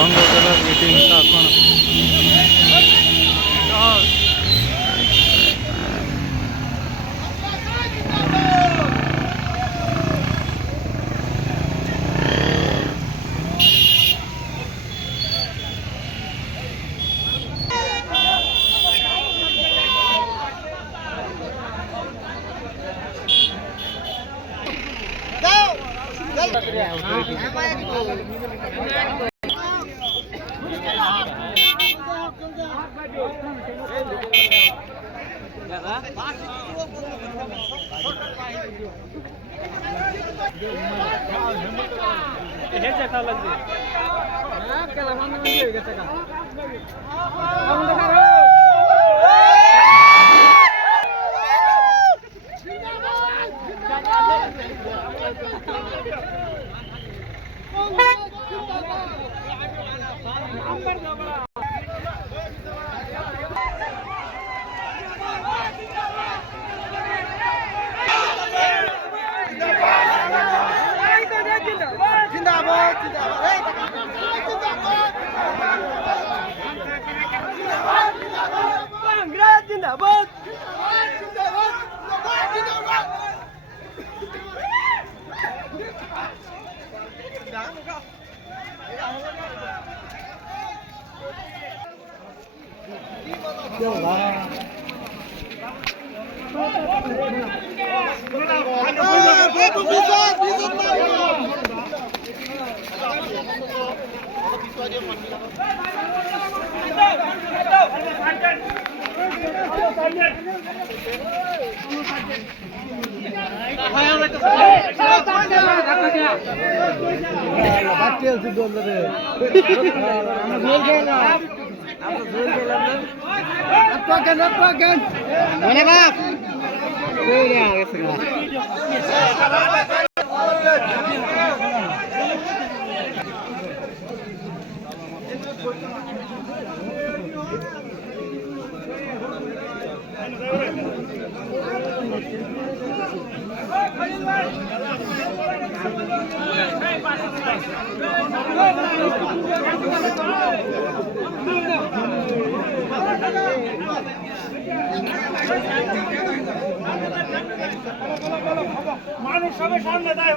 বহঙ্গ জেলার মিটিংটা এখন মানুষ সবে সামনে দেয়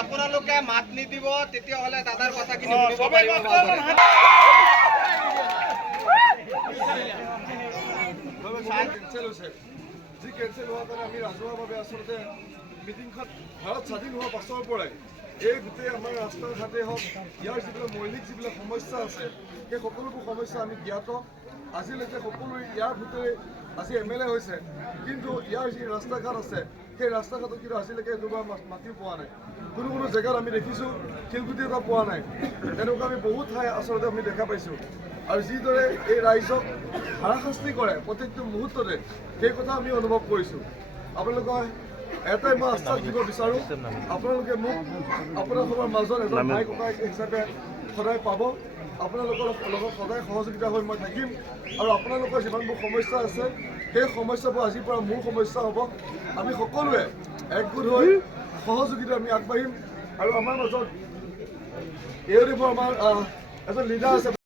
আপোনালোকে মাত নিদিব তেতিয়াহ'লে দাদাৰ কথাখিনি শুনিব পাৰিব। যি কেঞ্চেল হোৱাৰ কাৰণে আমি ৰাজহুৱাভাৱে আচলতে মিটিংখন ভাৰত স্বাধীন হোৱাৰ পাছৰ পৰাই এই গোটেই আমাৰ ৰাস্তা ঘাটেই হওক ইয়াৰ যিবিলাক মৌলিক যিবিলাক সমস্যা আছে সেই সকলোবোৰ সমস্যা আমি জ্ঞাত। আজিলৈকে সকলোৱে ইয়াৰ ভিতৰে আজি MLA হৈছে, কিন্তু ইয়াৰ যি ৰাস্তা ঘাট আছে সেই ৰাস্তা ঘাটত কিন্তু আজিলৈকে এডোবা মাটি পোৱা নাই। কোনো জেগাত আমি দেখিছোঁ শিলগুটি এটা পোৱা নাই। তেনেকুৱা আমি বহুত ঠাই আচলতে আমি দেখা পাইছোঁ। আৰু যিদৰে এই ৰাইজক হাৰাশাস্তি কৰে প্ৰত্যেকটো মুহূৰ্ততে, সেই কথা আমি অনুভৱ কৰিছোঁ। আপোনালোকৰ এটাই মই আশ্বাস দিব বিচাৰোঁ, আপোনালোকে মোক আপোনালোকৰ মাজত এজন ভাই ককাই হিচাপে সদায় পাব। আপোনালোকৰ লগত সদায় সহযোগিতা হৈ মই থাকিম। আৰু আপোনালোকৰ যিমানবোৰ সমস্যা আছে সেই সমস্যাবোৰ আজিৰ পৰা মোৰ সমস্যা হ'ব। আমি সকলোৱে একগোট হৈ সহযোগিতা আমি আগবাঢ়িম। আৰু আমাৰ মাজত AODF আমাৰ এজন লিডাৰ আছে।